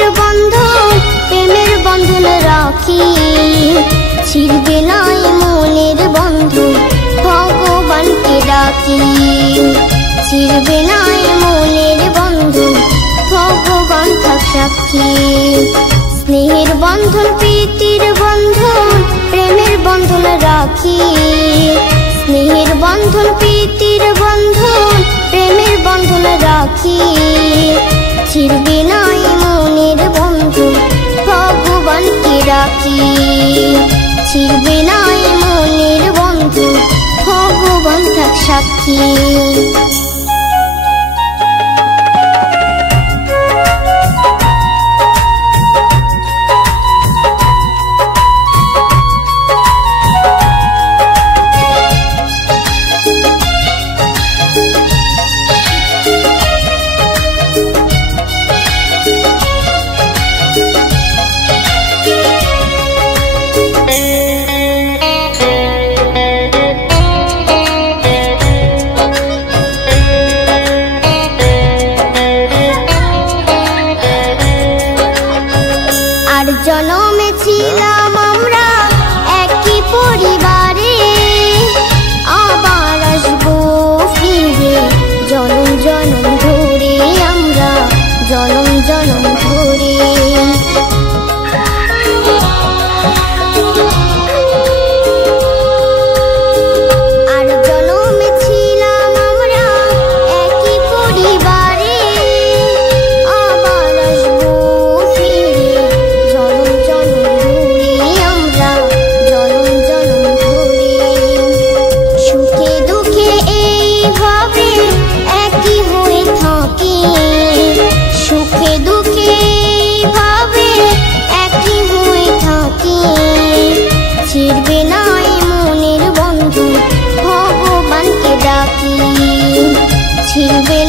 বন্ধন প্রেমের বন্ধন রাখি, ছিড়বে না মনের বন্ধন ভগবানকে ডাকি। ছিড়বে না মনের বন্ধন ভগবান থাক সাক্ষী। স্নেহের বন্ধন প্রীতির বন্ধন প্রেমের বন্ধন রাখি, স্নেহের বন্ধন প্রীতির বন্ধন প্রেমের বন্ধন রাখি। ছিড়বে না মনের বন্ধন ভগবানকে ডাকি। ছিড়বে না মনের বন্ধন ভগবান থাক সাক্ষী। জনমে ছিলাম আমরা একই পরিবারে, আবার আসবো ফিরে জনম জনম ধরে আমরা জনম জনম ধরে। আর জনমে ছিলাম আমরা একই পরিবারে, আবার আসবো ফিরে জনম জনম ধরে আমরা জনম জনম ধরে। সুখে দুঃখে এইভাবে একই হয়ে থাকি, সুখে দুঃখে এইভাবে একই হয়ে থাকি। ছিড়বে না মনের বন্ধন ভগবানকে ডাকি। ছিড়বে